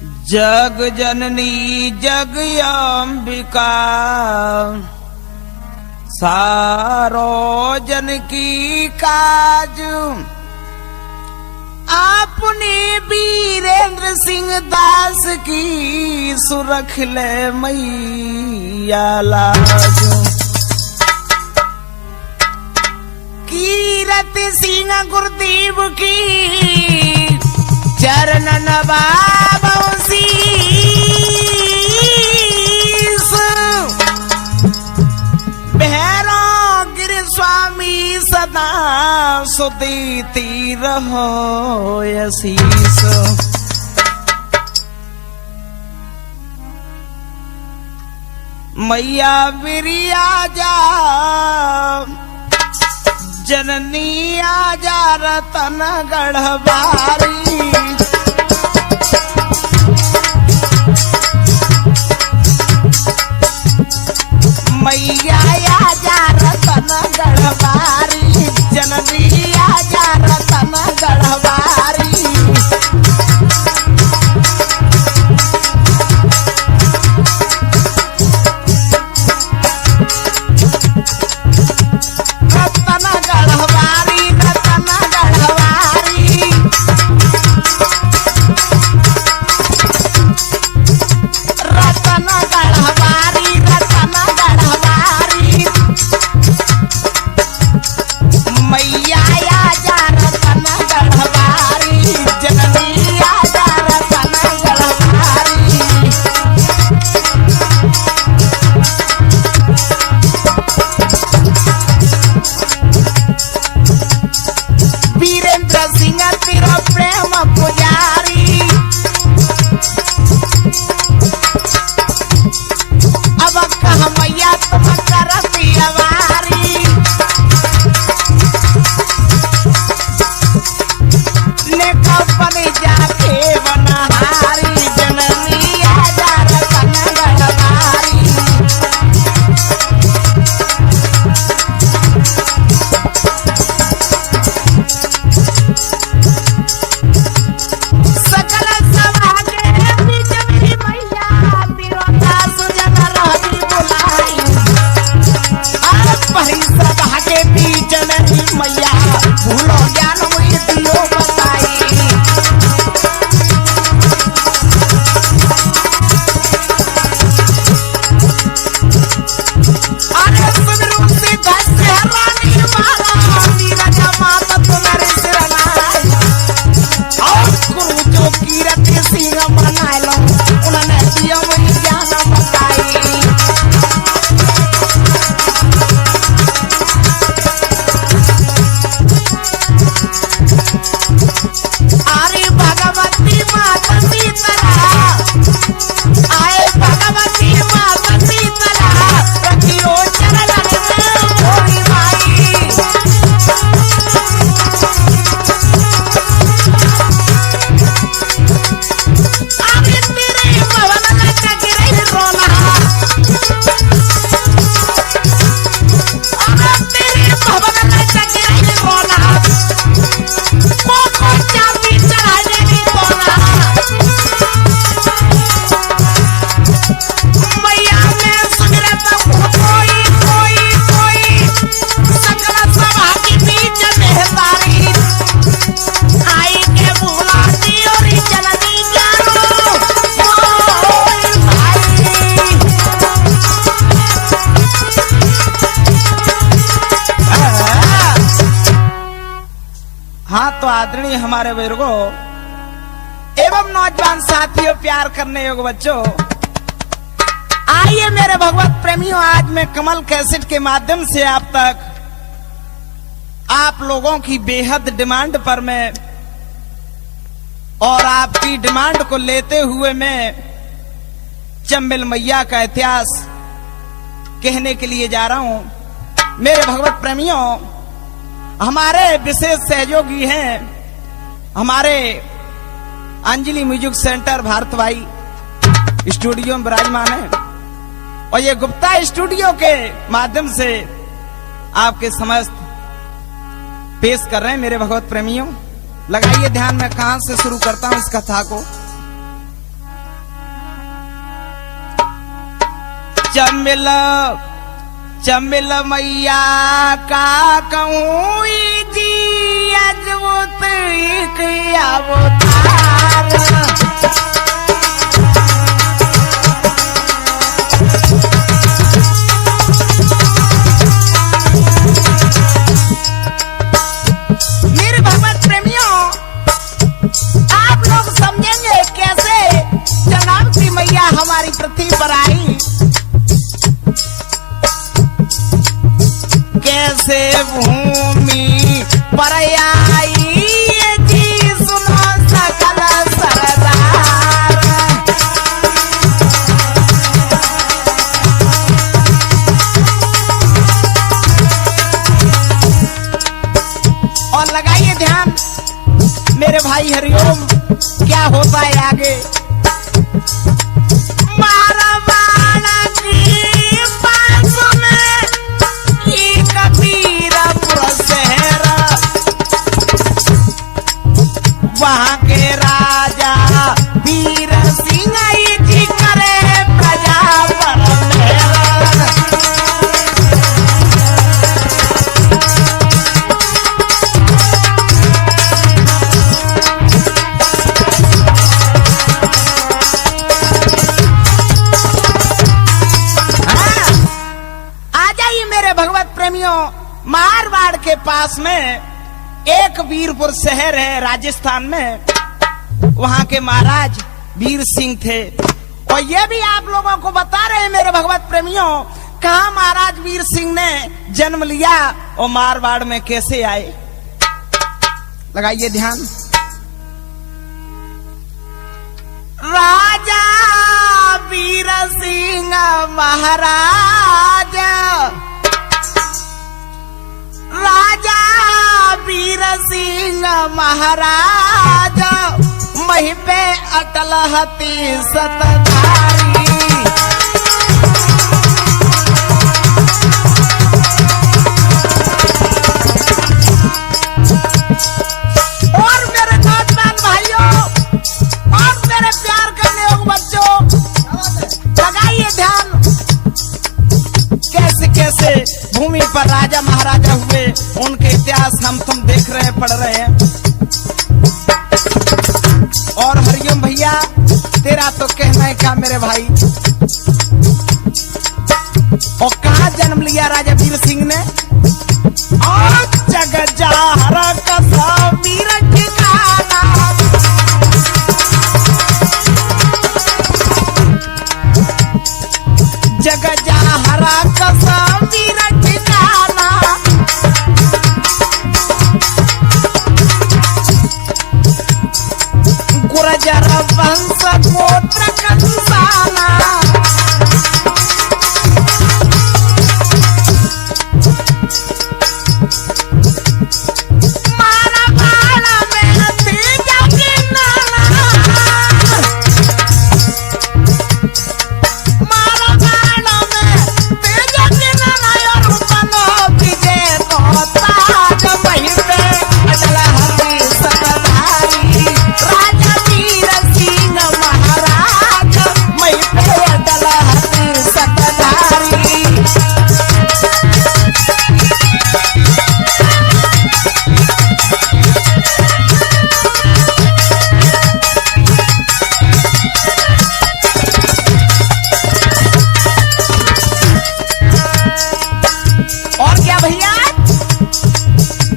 जग जननी जग अंबिका सारो जन की काज आपने वीरेंद्र सिंह दास की सुरख ले मैया लाज। कीरत सिंह गुरुदेव की चरण नवाबों शीस भैरव गिर स्वामी सदा सुदेती रहो आशीष। मैया बिरिया जा जननी आजा रतन गढ़वारी। मैया आजा रतन गढ़वारी जननी आजा रतन गढ़वारी। आदरणीय हमारे बुजुर्गों एवं नौजवान साथियों, प्यार करने योग्य बच्चों, आइए मेरे भगवत प्रेमियों, आज मैं कमल कैसेट के माध्यम से आप तक आप लोगों की बेहद डिमांड पर मैं और आपकी डिमांड को लेते हुए मैं चंबल मैया का इतिहास कहने के लिए जा रहा हूं। मेरे भगवत प्रेमियों, हमारे विशेष सहयोगी हैं हमारे अंजलि म्यूजिक सेंटर भारत भाई स्टूडियो में विराजमान है, और ये गुप्ता स्टूडियो के माध्यम से आपके समस्त पेश कर रहे हैं। मेरे भगवत प्रेमियों, लगाइए ध्यान, मैं कहां से शुरू करता हूं इस कथा को। चमिल चमिल मैया का कहूँ जी अजबूत अवतार। मेरे भगवत प्रेमियों, आप लोग समझेंगे कैसे जन्म की मैया हमारी पृथ्वी पर आई, कैसे भूमि पर आई जी सुनो सकल सरदार। और लगाइए ध्यान मेरे भाई हरिओम, क्या होता है आगे। वहाँ के राजा वीर सिंह जी करे प्रजा पर मेहर। आ जाइए मेरे भगवत प्रेमियों, मारवाड़ के पास में एक वीरपुर शहर है राजस्थान में, वहां के महाराज वीर सिंह थे। और ये भी आप लोगों को बता रहे हैं मेरे भगवत प्रेमियों, कहा महाराज वीर सिंह ने जन्म लिया और मारवाड़ में कैसे आए। लगाइए ध्यान। राजा वीर सिंह महाराज, राजा वीर सिंह महाराज मही पे अटल हती सतधारी। और मेरे नौजवान भाइयों और मेरे प्यार करने वाले बच्चों, लगाइए ध्यान कैसे कैसे भूमि पर राजा महाराजा हुए, उनके इतिहास हम तुम देख रहे हैं, पढ़ रहे हैं। और हरिओम भैया, तेरा तो कहना है क्या मेरे भाई। और कहाँ जन्म लिया राजा वीर सिंह ने। और जग जाहर कसा वीर ठिकाना, जग जाहर कसा वीर ठिकाना। गुर्जर वंश गोत्र कंसाना, मारवाड़ में तेजा के नाना, मारवाड़ में तेजा के नाना। और बनो विजय तो ताज वहीं पे अटल हती सतधारी। राजा वीर सिंह महाराज वहीं पे अटल हती सतधारी। और क्या भैया,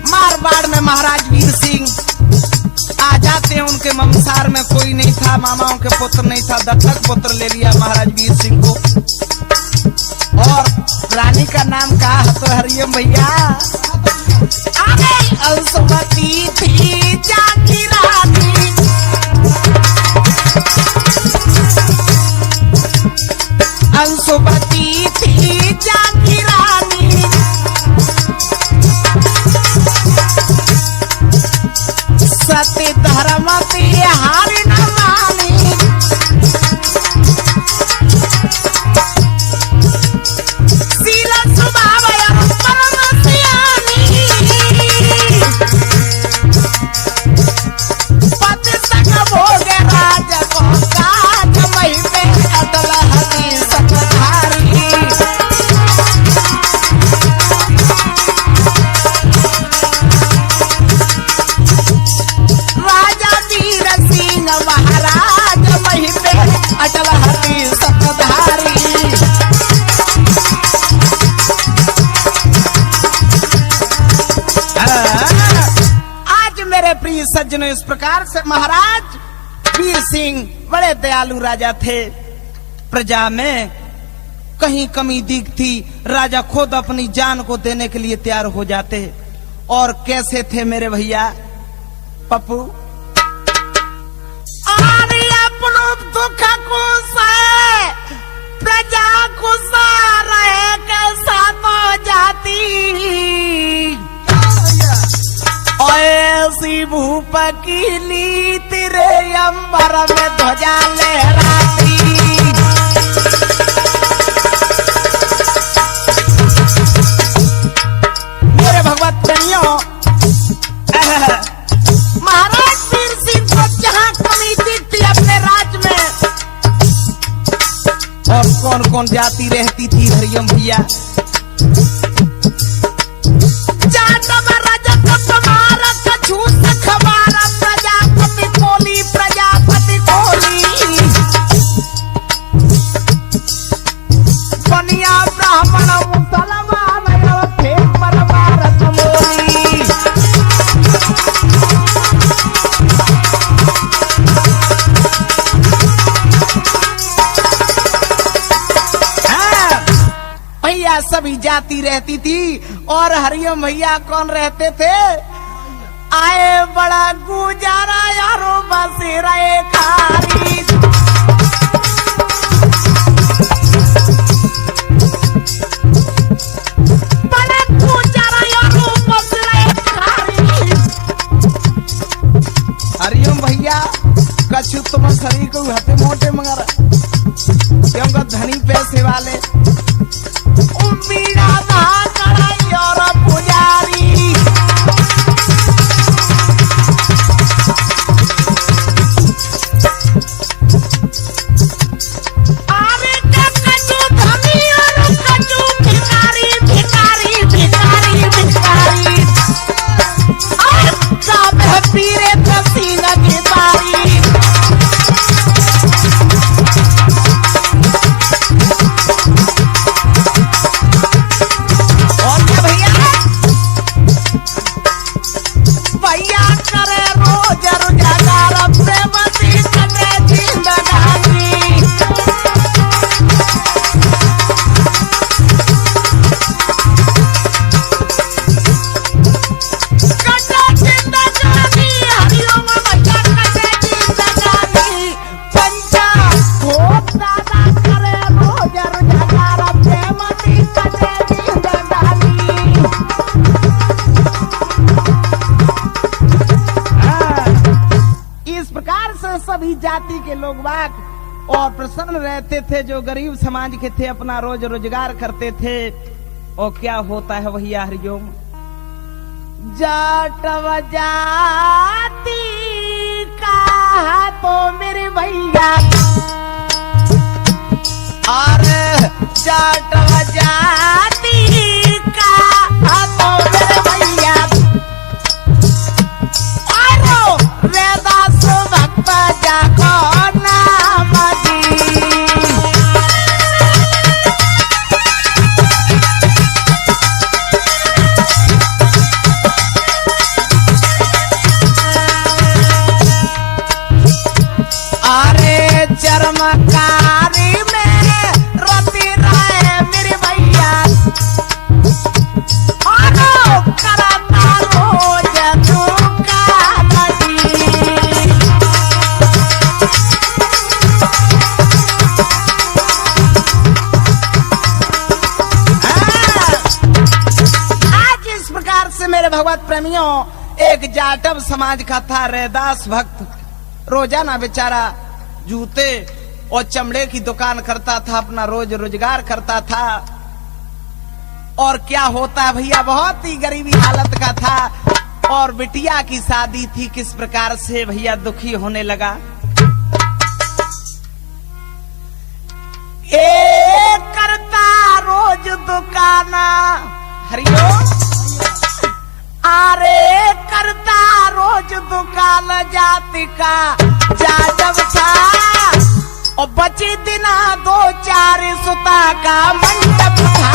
मारवाड़ में महाराज वीर सिंह आ जाते हैं, उनके ममसार में कोई नहीं था, मामाओं के पुत्र नहीं था, दत्तक पुत्र ले लिया महाराज वीर सिंह को। और रानी का नाम कहा तो हरिओम भैया, अंशुमती थी जाकी रानी। अंशुमती थी जाकी रानी, सती धर्म हार न मानी। शील स्वभाव परम सियानी, पति संग भोग राज को काज मही पे अटल हती सतधारी। सज्जनों, इस प्रकार से महाराज वीर सिंह बड़े दयालु राजा थे। प्रजा में कहीं कमी दिखती, राजा खुद अपनी जान को देने के लिए तैयार हो जाते। और कैसे थे मेरे भैया पप्पू? अरे अपनो दुख को सहे, प्रजा को रहे कैसा तो जाती, ऐसी भूप की नीति रे अंबर में ध्वजा लहराती। मेरे भगवत प्रेमियों, महाराज वीर सिंह को जहां कमी दिखती अपने राज में, और कौन कौन जाती रहती थी हरिओम भैया? सभी जाती रहती थी। और हरिओम भैया कौन रहते थे? आए बड़ा गुजारा यारो बसेरा खारी, बड़ा गुजारा यारो बसेरा खारी। हरिओम भैया कछु तुम शरीर को हते मोटे मगर क्योंकि धनी पैसे वाले उम्मीदा था कड़ाई और पुजारी। आरे का कचू धनी और कचू भिखारी, भिखारी, भिखारी, भिखारी। और सब पीरे कसीना की बारी। सभी जाति के लोग बाग और प्रसन्न रहते थे, जो गरीब समाज के थे अपना रोज रोजगार करते थे। और क्या होता है भैया हरिओम? जाटव जाति का तो मेरे भैया, और जाटव जाति का तो मेरे भैया, और वेदास भक्त जाको नाम दी। अरे चरमकारी में रति राय मेरे भैया, करता रोज दुकान दी। आज इस प्रकार से मेरे भगवत प्रेमियों, एक जाटव समाज का था रैदास भक्त, रोजाना बेचारा जूते और चमड़े की दुकान करता था, अपना रोज रोजगार करता था। और क्या होता है भैया, बहुत ही गरीबी हालत का था। और बिटिया की शादी थी, किस प्रकार से भैया दुखी होने लगा। करता रोज दुकाना हरिओम, आरे करता रोज दुकान जाति का जाटव था। और बचे दिना दो चार सुता का मंडप था।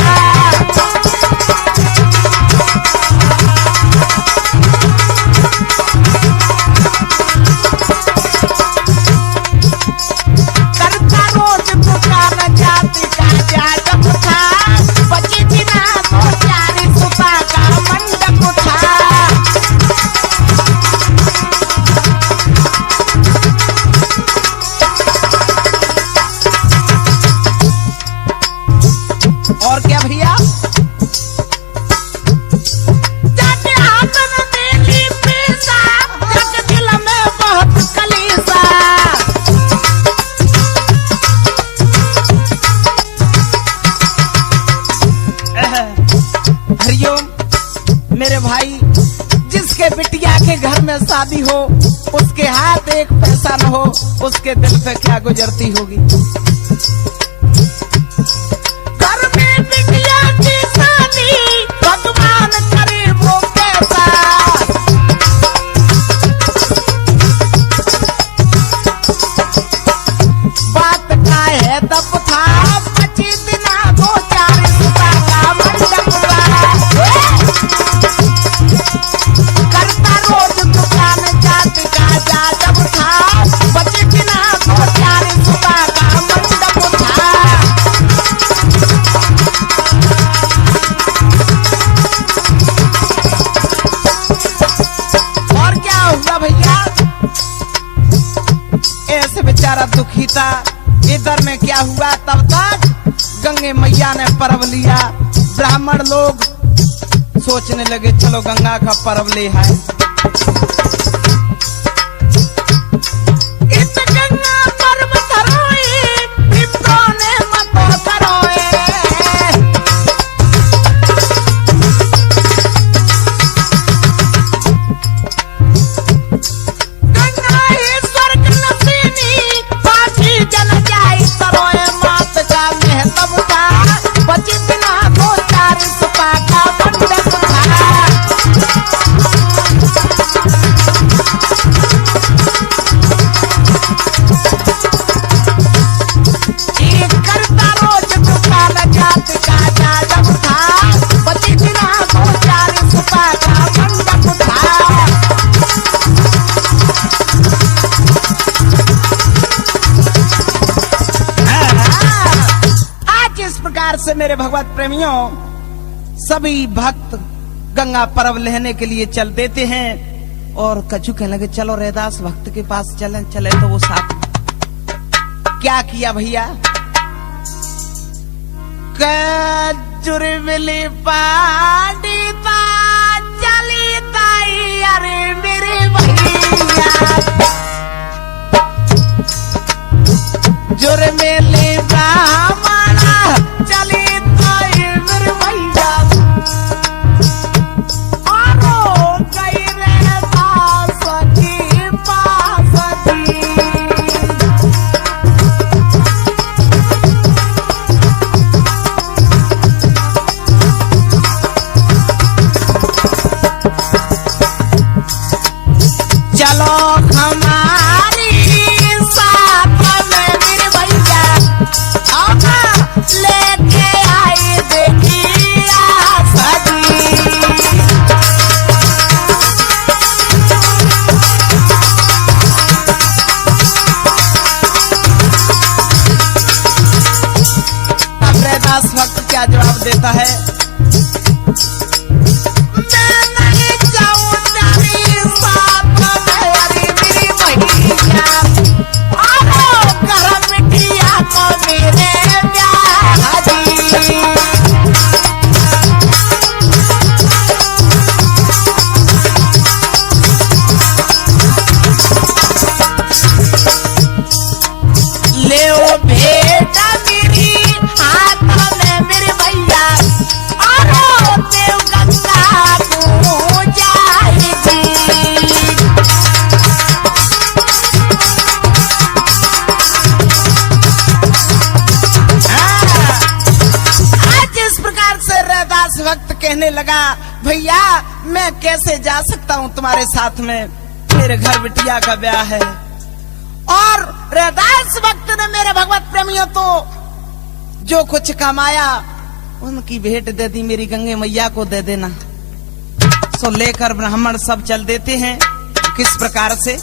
शादी हो, उसके हाथ एक पैसा न हो, उसके दिल पे क्या गुजरती होगी। घर में बिटिया की शादी भगवान करे वो कैसा। बात का है तब था 25 दिना 2-4 सुबह का मंडप करता रोज दुकान जात का जा जब था 25 दिना 2-4 सुबह का मंडप था। और क्या हुआ भैया, ऐसे बेचारा दुखी था। इधर में क्या हुआ, तब तक गंगे मैया ने पर्व लिया। ब्राह्मण लोग सोचने लगे चलो गंगा का पर्व ले है। इस गंगा पर्व धरोए विप्रों ने मतो करोए। गंगा ही स्वर्ग नसीनी पापी जन जाई तरोए। मात का महतब था 25 दिना 2-4 सुपा का मंडप था। एक करता रोज दुकान जात का जा जब था 25 दिना 2-4 सुपा का मंडप था। आज इस प्रकार से मेरे भगवत प्रेमियों सभी भक्त गंगा पर्व लेने के लिए चल देते हैं। और कछु कहने लगे चलो रैदास भक्त के पास चले चले, तो वो साथ क्या किया भैया, जुर्मिली पांडिता चली ताई अरे मेरे भैया। जुर्मिली ब्राह्मणा चली ताई मेरे भैया। आरो गई रे बासकी बासकी। चलो हमारी साथ में मेरे भैया अब लेके आई देखिया सजी। अब रैदास भक्त क्या जवाब देता है, मैं नहीं जाऊं तेरी साथ में अरे मेरी भैया। आओ कर मिटिया को मेरे प्यार जी। ले ओ बेटा मेरी हाथ में मेरे भैया। आओ देव गंगा को जाएगी। आज इस प्रकार से रैदास भक्त कहने लगा भैया मैं कैसे जा सकता हूँ तुम्हारे साथ में, मेरे घर बिटिया का ब्याह है। और रैदास भक्त ने मेरे भगवत प्रेमियों तो जो कुछ कमाया उनकी भेंट दे दी, मेरी गंगे मैया को दे देना। सो लेकर ब्राह्मण सब चल देते हैं। किस प्रकार से,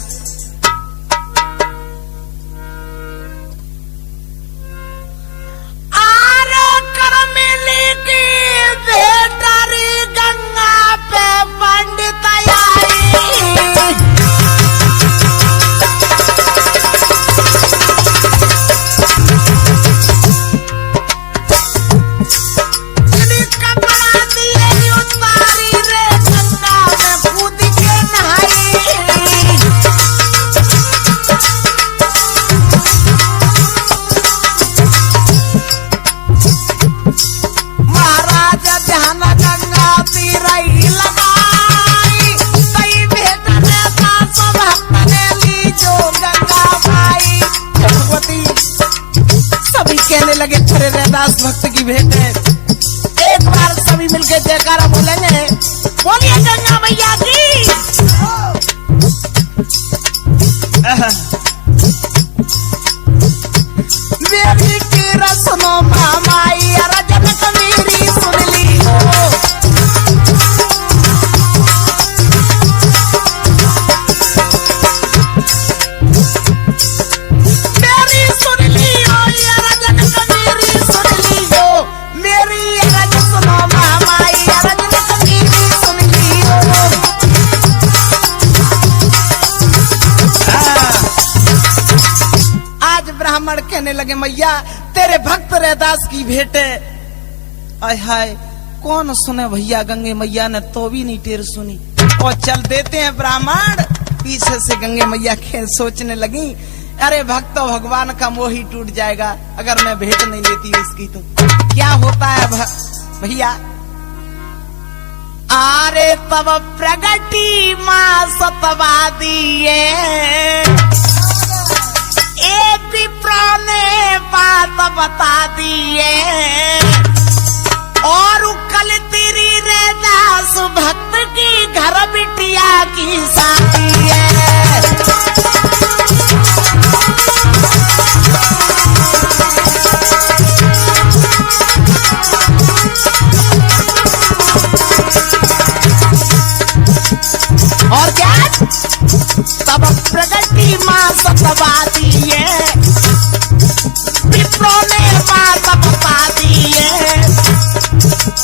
आरो कर मिली की भेंटारी गंगा पे पंडित आई। कपड़ा दिए उतारी रे गंगा में कूद के नहाई। के तेरे रैदास भक्त की भेंट है। एक बार सभी मिलके जयकारा बोलेंगे, बोलिए गंगा मैया की। मेरी की रसनो मामाई रजन कमीरी सुन ली हो। मेरी सुन ली हो ये रजन कमीरी सुन ली हो। मेरी रजनो मामाई रजन कमीरी सुन ली हो। आज ब्राह्मण कहने लगे मैया तेरे भक्त रैदास की भेंट है। आय हाय कौन सुने भैया, गंगे मैया ने तो भी नहीं टेर सुनी। और चल देते हैं ब्राह्मण। पीछे से गंगे मैया खेल सोचने लगी, अरे भक्त भगवान का मोह ही टूट जाएगा अगर मैं भेंट नहीं लेती इसकी। तो क्या होता है भैया, आरे तब प्रगति मां सतवा दिए एक विप्र ने बात बता दिए। और कल तेरी रैदास भक्त की घर बिटिया की शादी है। और क्या तब प्रगति मां सतवा दिए विप्रो ने बात बता दिए।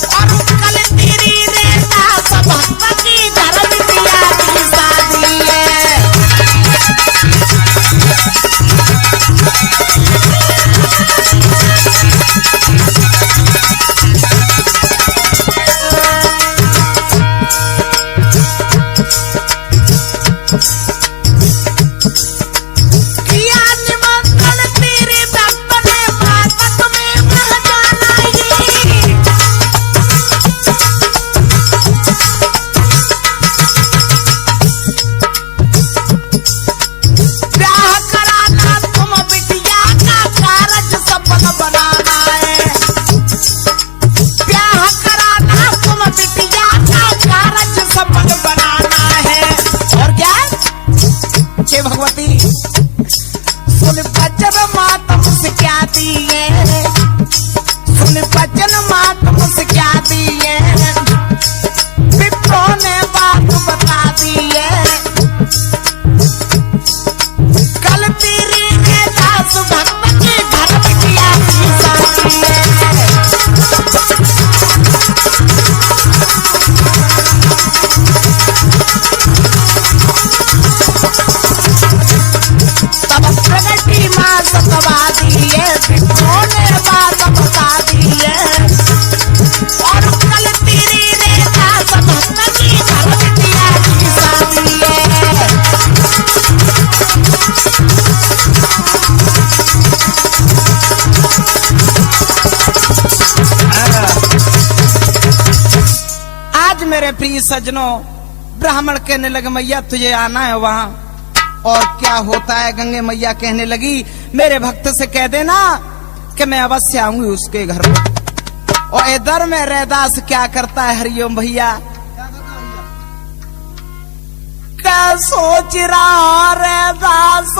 और कल तेरी रैदास भक्त की घर बिटिया की शादी है। भगवती सुन बचन मात मुझसे दिए, सुन बचन मात मुझसे दिए। विप्रो ने बात बता दिए कल तेरी रैदास भक्त के घर बिटिया की शादी है। प्रगति मां सतवा दिए विप्रो ने बात बता दिए। और कल तेरी रैदास भक्त की घर बिटिया की शादी है। आज मेरे प्रिय सज्जनों ब्राह्मण कहने लगे मैया तुझे आना है वहां। और क्या होता है, गंगे मैया कहने लगी मेरे भक्त से कह देना कि मैं अवश्य आऊंगी उसके घर पर। और इधर में रैदास क्या करता है, हरिओम भैया, क्या सोच रहा रैदास,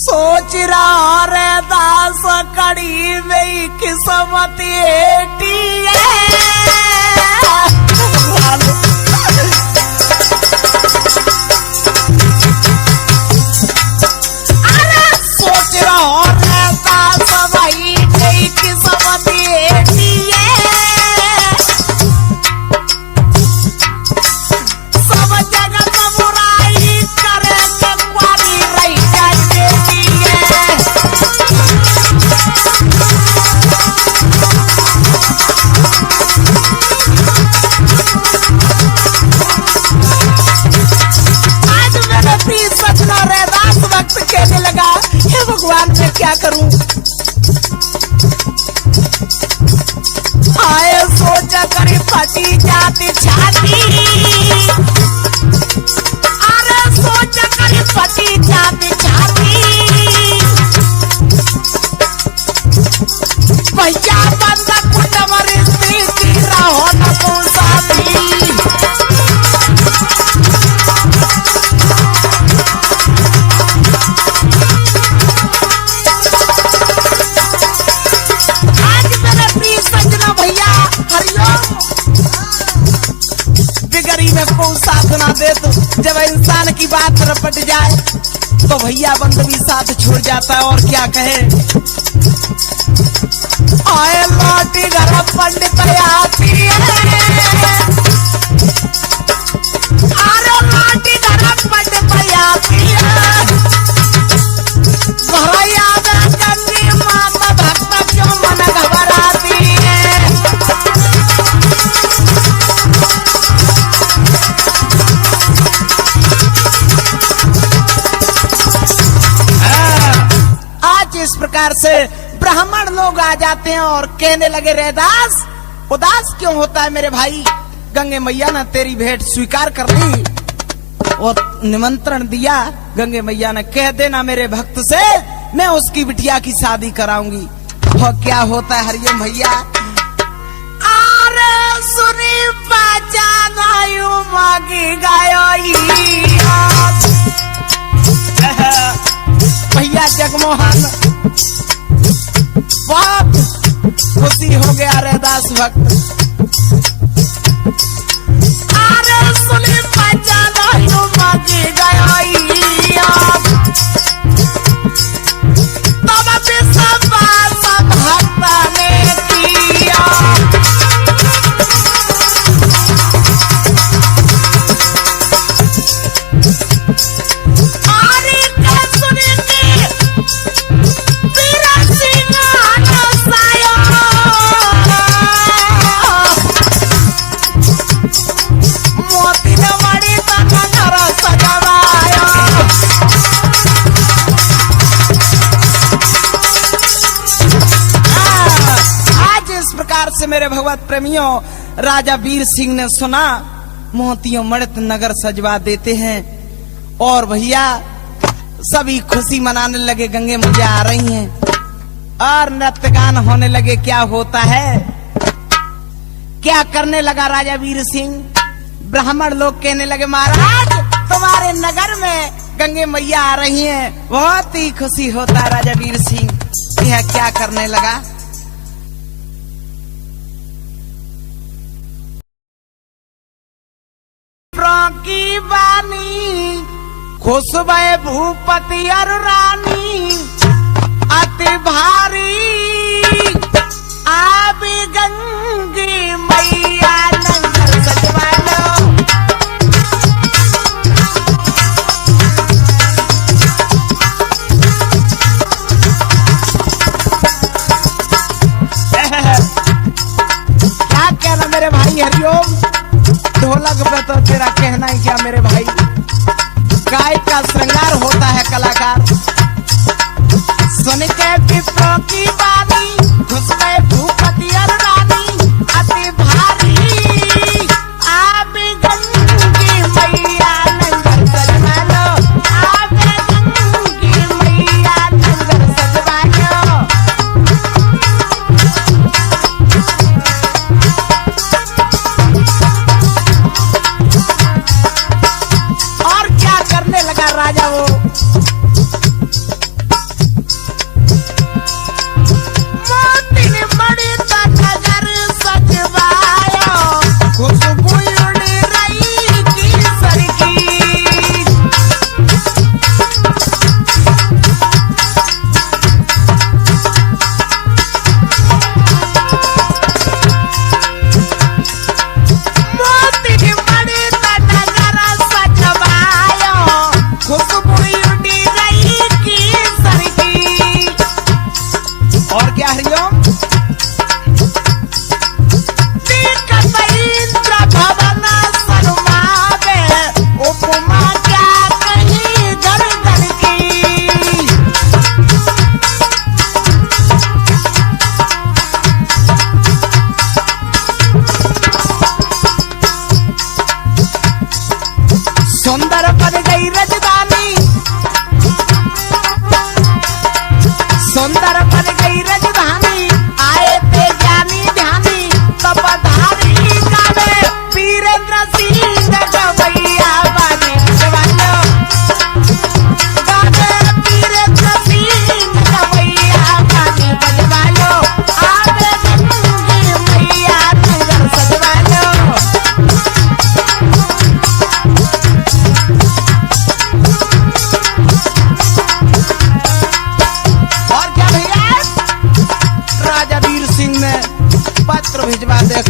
सोच रहा रैदास कड़ी में किस्मत एटी है। कहने लगा हे भगवान मैं क्या करूं, आए सोचा करी फटी जाती छाती, अरे सोचा करी फटी जाती छाती। की बात रपट जाए तो भैया बंद भी साथ छोड़ जाता है और क्या कहे, आए लौटी घर पंडित आती है, अरे लौटी घर पंडित आती है, भैया गंगी माता भक्त क्यों मन घबराती है। आज इस प्रकार से ब्राह्मण लोग आ जाते हैं और कहने लगे, रैदास उदास क्यों होता है मेरे भाई, गंगे मैया ने तेरी भेंट स्वीकार कर ली और निमंत्रण दिया। गंगे मैया ने कह देना मेरे भक्त से मैं उसकी बिटिया की शादी कराऊंगी। और क्या होता है हरिओम भैया, अरे सुनी पहचान आयु मांगी गायो भैया जगमोहन बहुत खुशी हो गया रैदास भक्त। अरे सुनी पहचान आयु मांगी गायो तब विश्वास भक्त ने किया। से मेरे भगवत प्रेमियों राजा वीर सिंह ने सुना, मोतियों मणित नगर सजवा देते हैं और भैया सभी खुशी मनाने लगे, गंगे मैया आ रही हैं और नृत्य गान होने लगे। क्या होता है, क्या करने लगा राजा वीर सिंह, ब्राह्मण लोग कहने लगे महाराज तुम्हारे नगर में गंगे मैया आ रही हैं। बहुत ही खुशी होता है राजा वीर सिंह। यह क्या करने लगा, की बानी खुशबे भूपति और रानी अति भारी आबी गंगी मैया नंगर सजवा लो। क्या कहना मेरे भाई हरिओम, ढोलक पे तो तेरा कहना ही क्या मेरे भाई, गायक का श्रृंगार होता है कलाकार। सुन के विप्रो की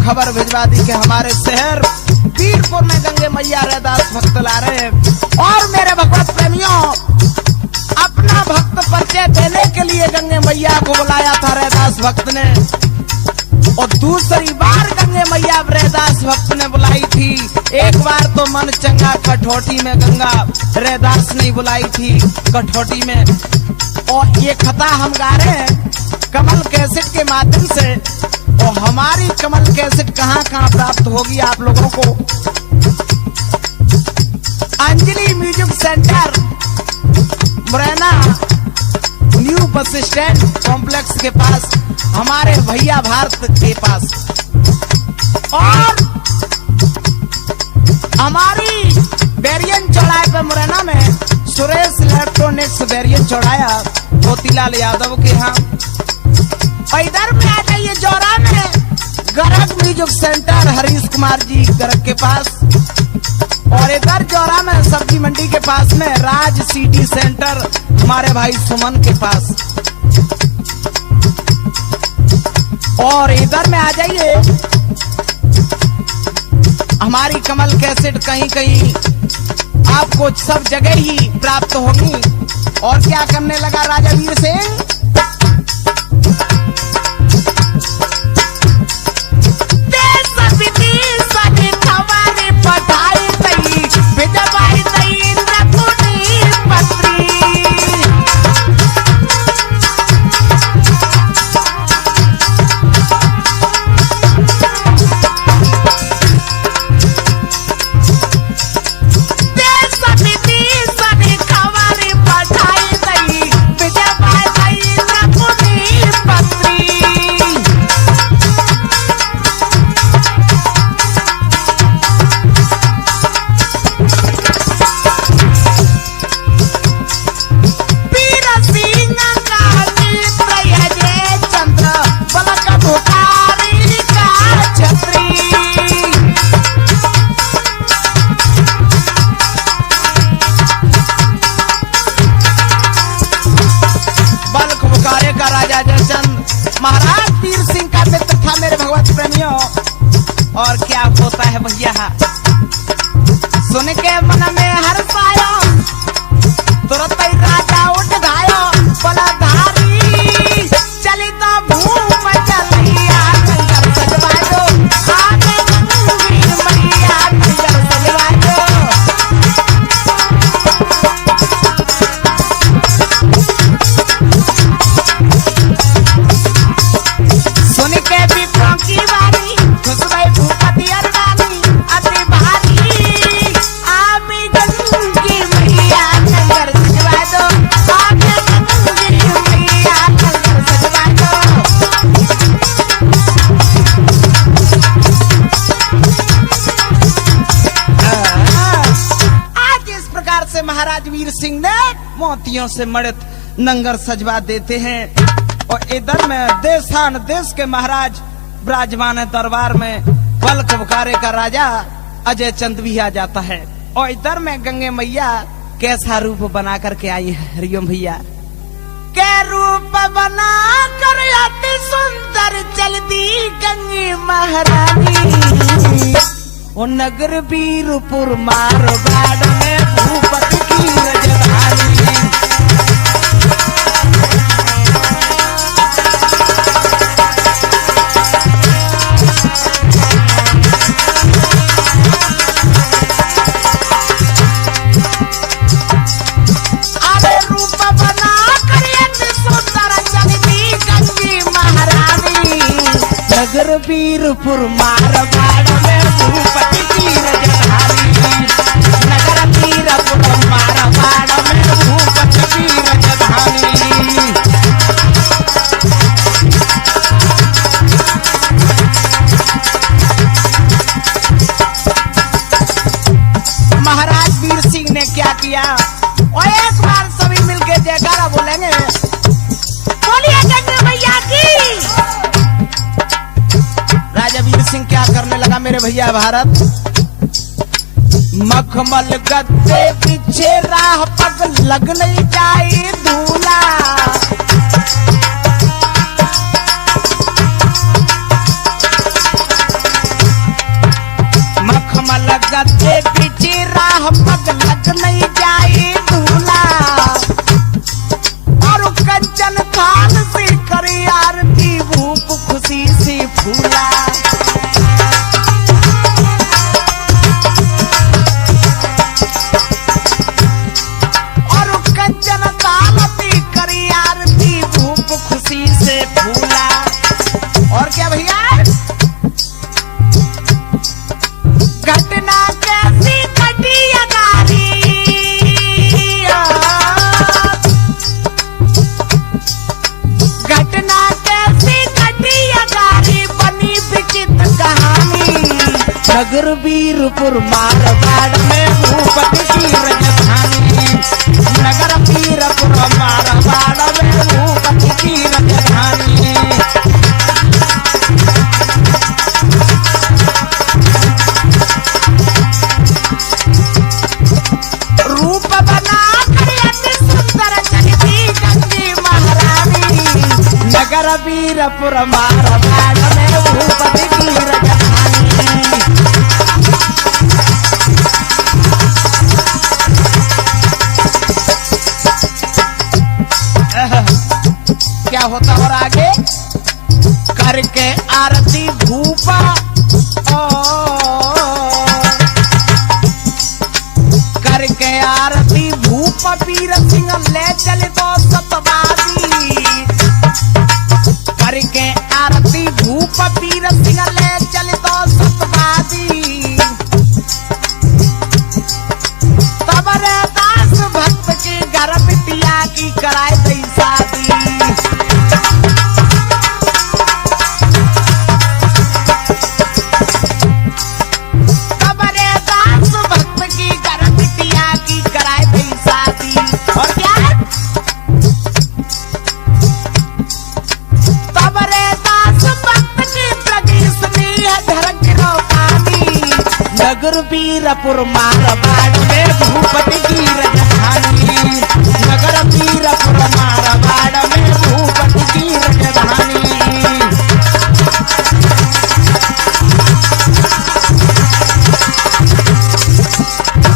खबर भिजवा दी कि हमारे शहर वीरपुर में गंगे मैया रैदास भक्त ला रहे हैं। और मेरे भगवत प्रेमियों, अपना भक्त परिचय देने के लिए गंगे मैया को बुलाया था रैदास भक्त ने, और दूसरी बार गंगे मैया रैदास भक्त ने बुलाई थी। एक बार तो मन चंगा कठौती में गंगा रैदास ने बुलाई थी कठौती में। और ये कथा हम गा रहे हैं कमल कैसेट के माध्यम से, और हमारी कमल कैसेट कहाँ कहाँ प्राप्त होगी आप लोगों को। Anjali music centre Morena new bus stand complex के पास, हमारे भैया भारत के पास। और हमारी बेरियन चौराहे पे मुरैना में सुरेश इलेक्ट्रॉनिक्स बेरियन चौराया मोतीलाल यादव के यहाँ। और इधर में आ जाइए जौरा में गर्ग म्यूजिक सेंटर हरीश कुमार जी गर्ग के पास। और इधर जौरा में सब्जी मंडी के पास में राज सिटी सेंटर हमारे भाई सुमन के पास। और इधर में आ जाइए हमारी कमल कैसेट कहीं कहीं आपको सब जगह ही प्राप्त होगी। और क्या करने लगा राजा वीर सिंह, महाराज वीर सिंह का मित्र था मेरे भगवत प्रेमियों। और क्या होता है भैया, सुन के मन में हर्ष आया, तुरंत ही राजा उठ गायो बलधारी, चली तो भूम चलिया नंगर सजवाजो, आगे वीर मैया नंगर सजवाजो। महाराज वीर सिंह ने मोतियों से मड़ित नंगर सजवा देते हैं। और इधर में देशान देश के महाराज विराजमान दरबार में बल्क बुखारे का राजा अजय चंद भी आ जाता है। और इधर में गंगे मैया कैसा रूप बना करके आई है, हरिओम भैया। के रूप बना कर अति सुंदर चलती गंगे महारानी, ओ नगर वीरपुर मारवाड़ में भूपति की राजधानी। अरे रूप बना कर अति सुंदर चलती गंगे महारानी, नगर वीरपुर मारवाड़ में भूपति की राजधानी, नगर वीरपुर मारवाड़ में भूपति की राजधानी। महाराज वीर सिंह ने क्या किया, और एक बार सभी मिलके जयकारा बोलेंगे, बोलिए गंगे मैया की। राजा वीर सिंह क्या करने लगा मेरे भैया भारत, मखमल गद्दे पीछे राह पग लग नहीं जाए दूल्हा, कंचन थाल से करी आरती भूप खुशी से फूला। और कंचन थाल से करी आरती भूप खुशी से फूला। और क्या भैया घटना कैसी घटी अगारी, घटना कैसी घटी अगारी बनी विचित्र कहानी। नगर वीरपुर मारवाड़ में भूपति की राजधानी। नगर वीरपुर मारवाड़ में भूपति की राजधानी। रूप बना कर अति सुंदर चलती गंगी महारानी। नगर वीरपुर मारवाड़ में भूपति की राजधानी। क्या होता और आगे करके आरती भूपा करके आरती भूप वीर सिंह ले चले तो सतवादी। करके आरती भूप वीर सिंह ले चले तो सतवादी। तब रे दास भक्त की घर बिटिया की कराए दी शादी। नगर वीरपुर मारवाड़ में भूपति की राजधानी। नगर वीरपुर मारवाड़ में भूपति की राजधानी।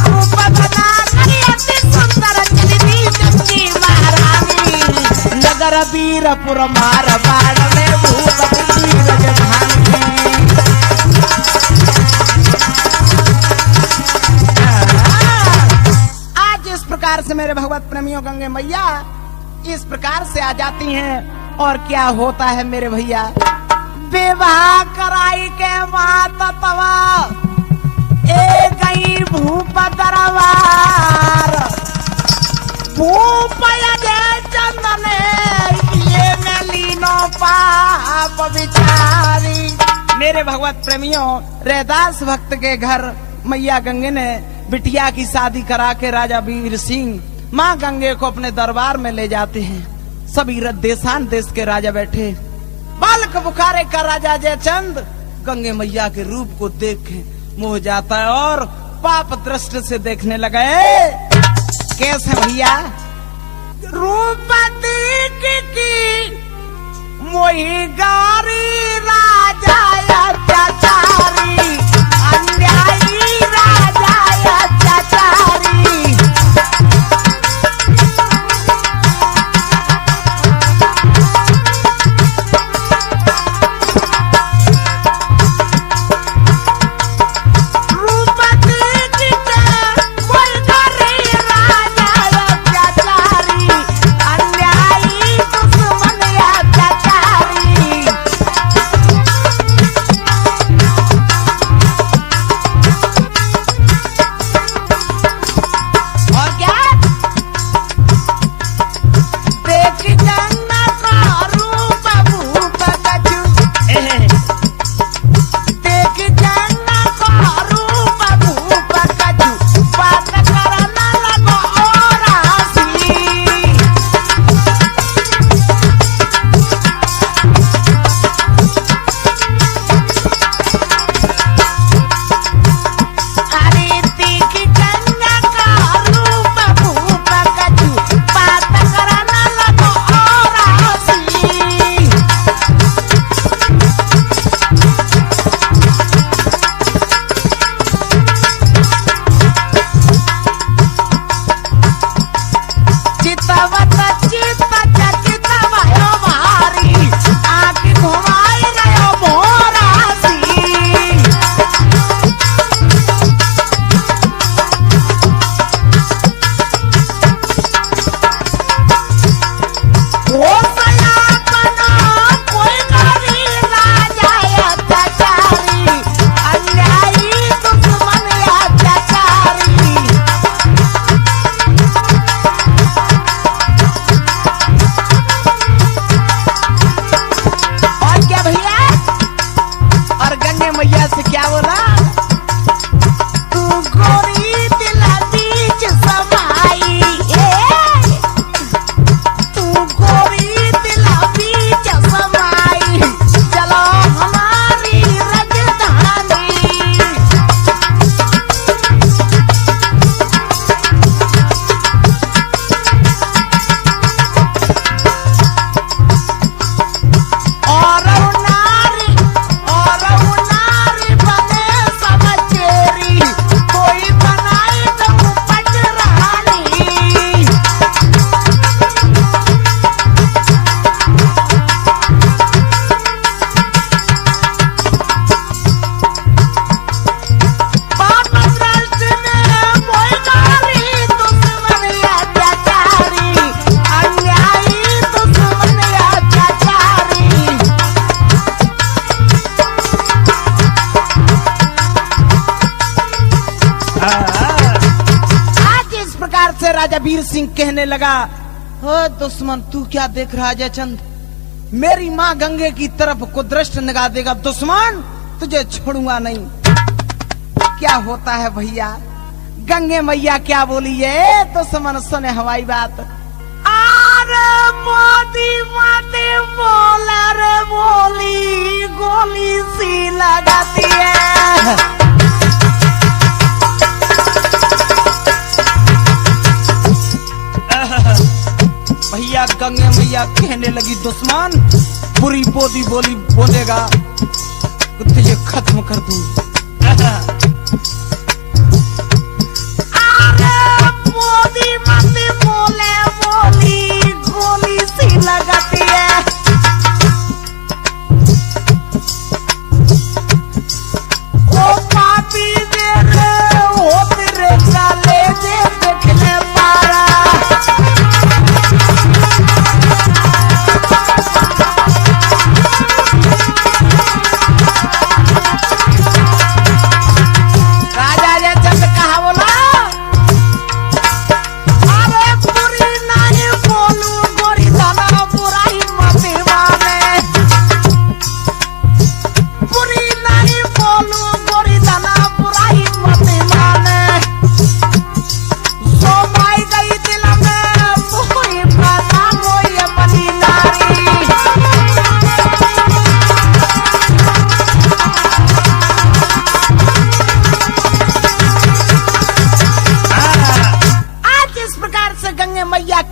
रूप बना कर अति सुंदर चलती गंगी महारानी। नगर वीरपुर मारवाड़ में भूपति की राजधानी। से मेरे भगवत प्रेमियों गंगे मैया इस प्रकार से आ जाती हैं। और क्या होता है मेरे भैया विवाह कराई के माता तवा ए गई भूप दरबार। भूप दे चंदने ये में लीनो पाप विचारी। मेरे भगवत प्रेमियों रैदास भक्त के घर मैया गंगे ने बिटिया की शादी करा के राजा वीर सिंह माँ गंगे को अपने दरबार में ले जाते हैं। सभी देशान देश के राजा बैठे। बालक बुखारे का राजा जयचंद गंगे मैया के रूप को देख के मोह जाता है और पाप दृष्टि से देखने लगे। कैसे भैया रूप की मोही गारी राजा अत्याचारी। अन्यायी राजा अत्याचारी। अन्याय वीर सिंह कहने लगा, ओ दुश्मन तू क्या देख रहा है जयचंद, मेरी माँ गंगे की तरफ को दृष्टि निगाह देगा, दुश्मन तुझे छोड़ूंगा नहीं। क्या होता है भैया, गंगे मैया क्या बोली है, दुश्मन सुने हमारी बात। अरे मोदी माते बोला रे बोली, गोली सी लगाती है। भैया गंगे मैया कहने लगी, दुश्मन बुरी बोदी बोली बोलेगा तो तुझे खत्म कर दूं। अरे मोदी मत बोले बोली, गोली सी लगाती है। ओ पापी तेरे हो तेरे काले दे देखने पारा।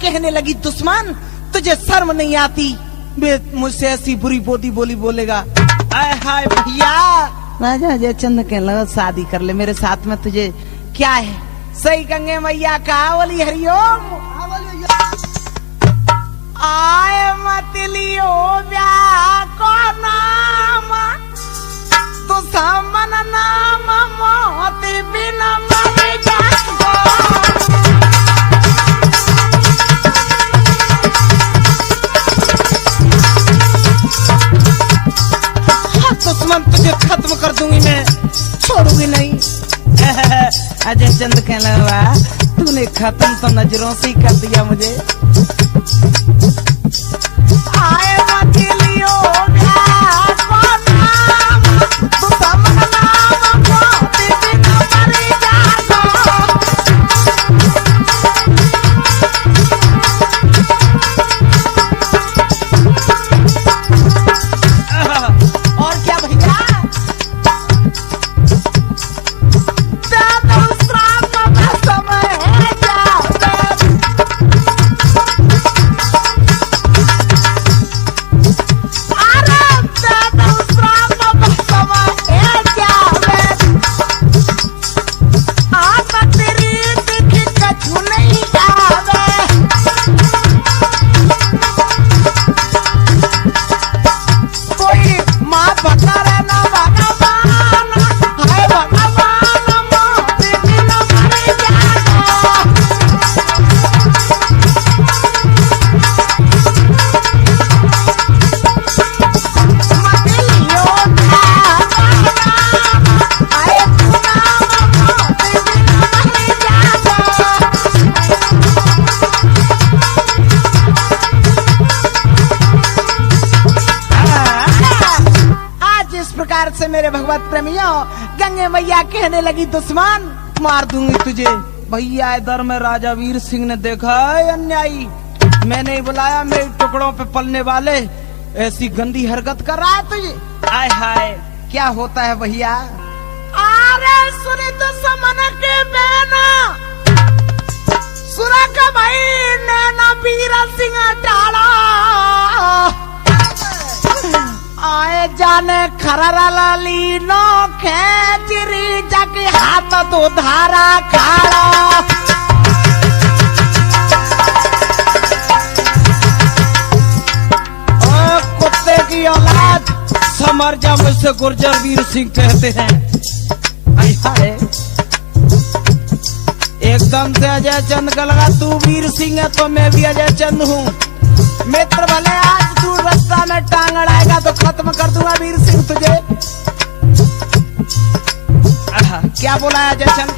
कहने लगी, दुश्मन तुझे शर्म नहीं आती, मुझसे ऐसी बुरी बोदी बोली बोलेगा। आय हाय भैया, राजा जयचंद कहने लगा, शादी कर ले मेरे साथ में, तुझे क्या है। सही गंगे मैया कहा, बोली हरिओम। आय मतलियो ब्याह को नाम दुश्मन नाम मौत बिना मर जाएगा। दुश्मन तुझे खत्म कर दूंगी मैं, छोड़ूंगी नहीं। अजय चंद कहने लगा, तूने खत्म तो नजरों से ही कर दिया मुझे। आए मतिलियो ब्याह को नाम दुश्मन नाम मौत बिना मर जाएगा। से मेरे भगवत प्रेमियों, गंगे मैया कहने लगी, दुश्मन मार दूंगी तुझे। भैया इधर में राजा वीर सिंह ने देखा, अन्यायी, मैंने ही बुलाया, मेरे टुकड़ों पे पलने वाले ऐसी गंदी हरकत कर रहा है तुझे। आय हाय, क्या होता है भैया। अरे सुनी दुश्मन के बहना सुरा का भाई नैना वीर सिंह डाला। आए जाने खररा लाली नो खेचरी जाके हाथ तो धारा खाड़ा। ओ कुत्ते की औलाद, समर जा मुझसे गुर्जर वीर सिंह कहते हैं। एकदम से अजय चंद का लगा, तू वीर सिंह है तो मैं भी अजय चंद हूँ। मित्र भले आज तू रास्ता में टांग अड़ाएगा तो खत्म कर दूंगा वीर सिंह तुझे। क्या बोला है अजय चंद।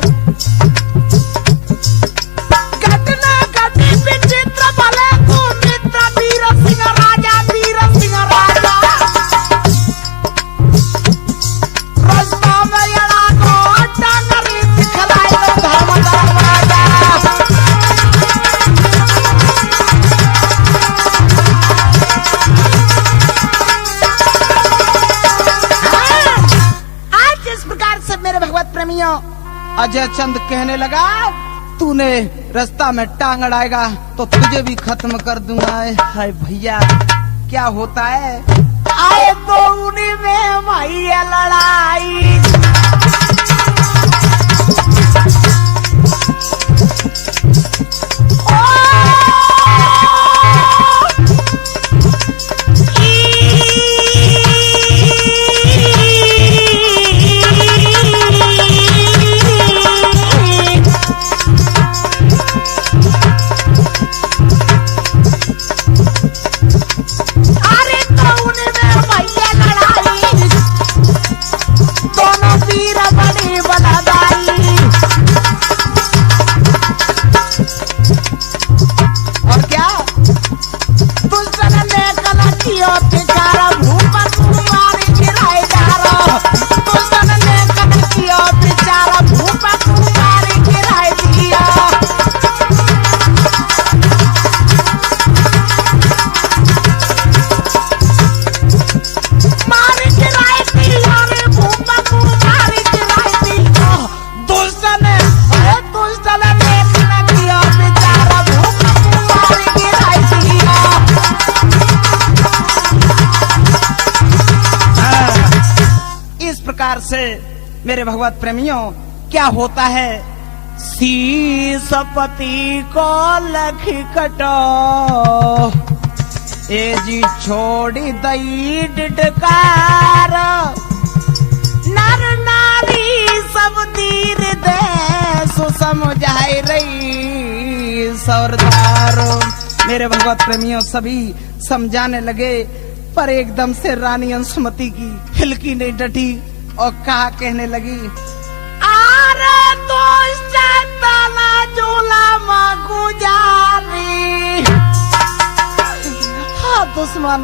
घटना अजय चंद कहने लगा, तूने रास्ता में टांग अड़ाएगा तो तुझे भी खत्म कर दूंगा। हाय भैया क्या होता है, आए तो उन्हीं में भैया लड़ाई। से मेरे भगवत प्रेमियों क्या होता है, सीसपति को लख कटो ए जी छोड़ी दई डिडकार, नर नारी सब तीर दे सो समझाई रही सरदार। मेरे भगवत प्रेमियों सभी समझाने लगे, पर एकदम से रानी अंशुमति की हिलकी नहीं डटी और कहा, कहने लगी, आरे दोस्त तना झूला गुजारी। हाँ दुश्मन,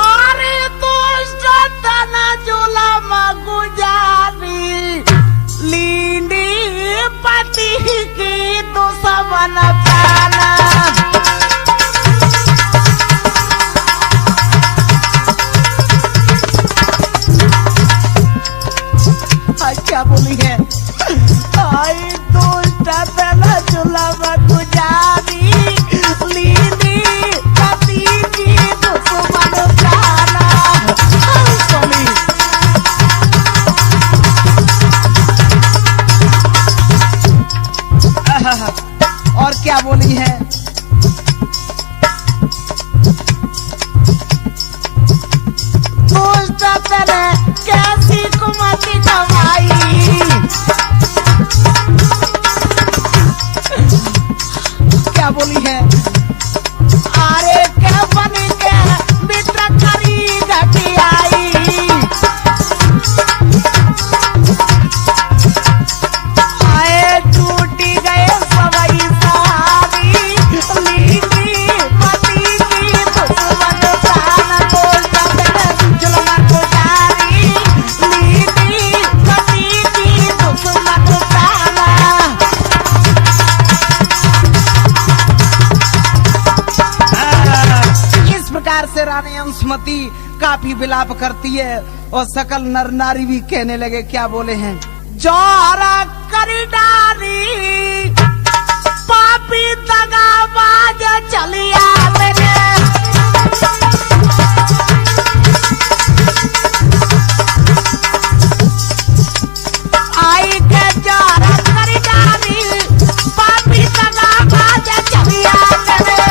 अरे दोस्त तना झूला गुजारी, लीडी पति की दुश्मन पाना। क्या बोली है, आई दोस्त तना झूला गुजारी, लीडी पति की दुश्मन पाना। और क्या बोली है, दोस्त तेरे कैसी कुमति कमाई। क्या बोली है, अरे क्या बनी के मित्र करी घटियाई। आए टूटी गए सवई सहारी, लीडी पति की दुश्मन प्राण। दोस्त तेरे जुल्म गुजारी, लीडी पति की दुश्मन प्राण। इस प्रकार से रानी अंशुमति काफी विलाप करती है और सकल नर नारी भी कहने लगे, क्या बोले हैं, जोरा करी डारी पापी दगाबाज चलिया मेरे। आई के जोरा करी डारी पापी दगाबाज चलिया मेरे।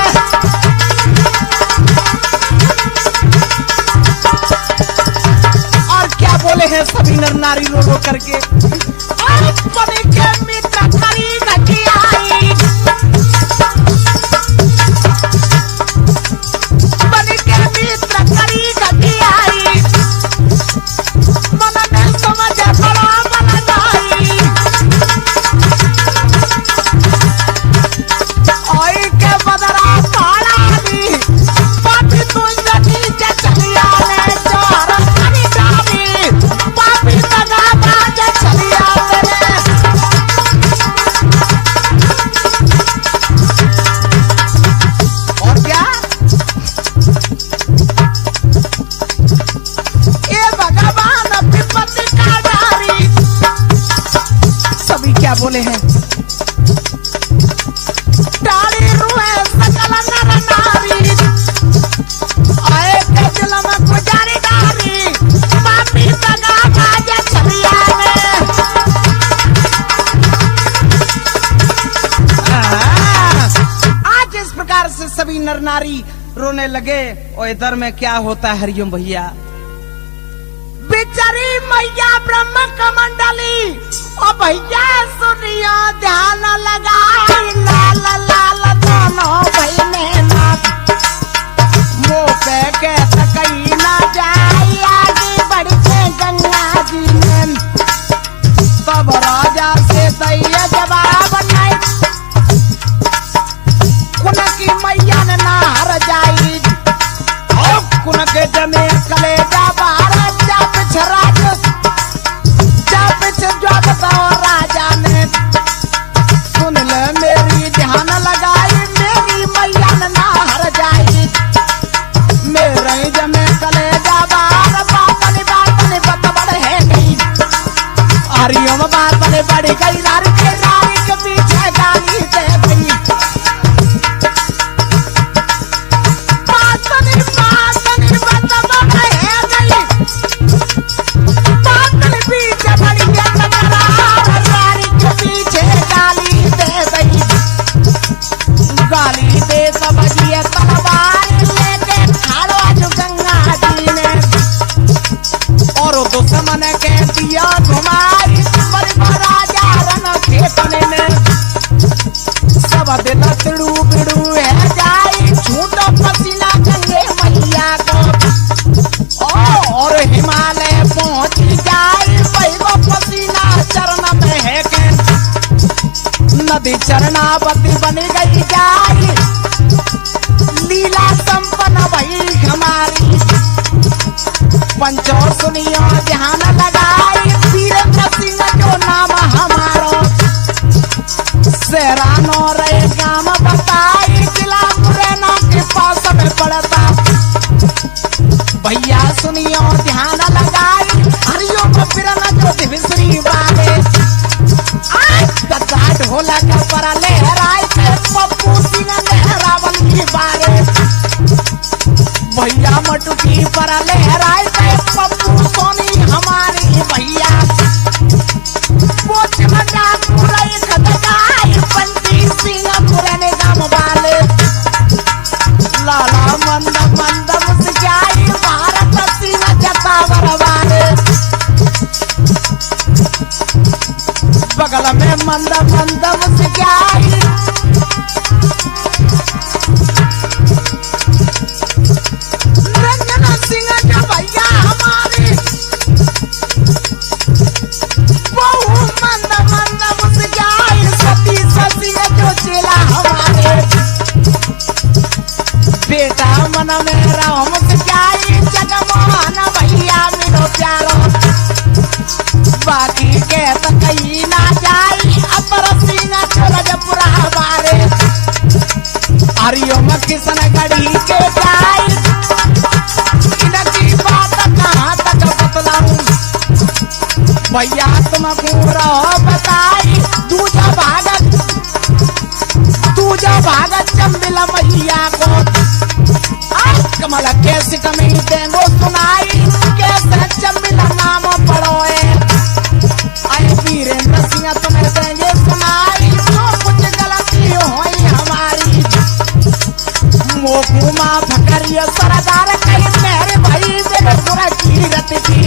और क्या बोले हैं सभी नर नारी रो रो करके, बने के मित्र करी घटियाई, बने के मित्र करी घटियाई, मन में समझ बड़ा मन जाई। ओई के बदरा काला दी पापी तुझ नीचे चलिया ले, जोर करी डाली पापी दगा बाज रोने लगे। और इधर में क्या होता है हरिओम भैया, बेचारी मैया ब्रह्म कमंडली और भैया सुनियो ध्यान लगाई, लाल लाल दोनों बहने ना मुंह पे के सकई ना जाए, आगे बढ़ के गंगा जी में सब राजा से दैया जवाब नहीं, कुन की मैया ने ना हर जाई, और कुन के जमे कलेजा बाहर राज राजा ने सुन ले मेरी ध्यान लगाई, मेरी मैया ना हर जाई, मेरे जमे कलेजा बार बातन बतबड़ है गई, हरिओम बातन बढ़ गई, रारी के पीछे गाली दे गई, बातन बतबड़ है गई, गाली दे समझिए तलवार लेके खाड़ो जो गंगा जी ने, और दुश्मन के दिया घुमाई राजा रन खेतने में, सब दिन तिड़ू बिड़ू है जाई, झूठो पसीना गंगे मैया को, और हिमालय पहुंच जाई, पैरो पसीना चरण में है के, नदी चरणावती बन गई जाई, लीला संपन्न भई हमारी, पंचो सुनियो ध्यान लगाई, वीरेंद्र सिंह जो नाम हमारो, सेरानो रे गांव बताई, जिला मुरैना के पास में पड़ता, भैया सुनियो ध्यान लगाई, हरिओम फिरना जो दिविश्री वाले, ढोला का पर लहराए पप्पू सिंह लहरावल की बारे, भैया मटुकी पर लहराए पप्पू सोनी हमारी भैया, पोच मजा पूरा खदगाई, पंती सिंह पुराने गांव वाले, लाला मंद मंद मुस्काई, भारत सिंह जतावर वाले, बगल में मंद मंद मुस्काई, रंजन सिंह जो भैया हमारी, बहु मंद मंद मुस्काई, सती सिंह जो चेला हमारे, बेटा मन में रहो मुस्काई, जगमोहन भैया मिलो प्यारो, बाकी के तो कहीं ना जाई, अपर सिंह चोरजपुरा हमारे, हरिओम किशन गढ़ी के जाई, इनकी बात कहाँ तक बतलाऊं, भैया तुमको रहो बताई, दूजा भागत चंबिल मैया को, कमल कैसे कमी देंगो सुनाई, कैसे चंबिल नाम पढ़ोए, वीरेंद्र सिंह तुम्हें देंगे सुनाई, जो कुछ गलती हुई हमारी, मोकू माँ फकरिया सरदार कहीं मेरे भाई मेरे कीरत की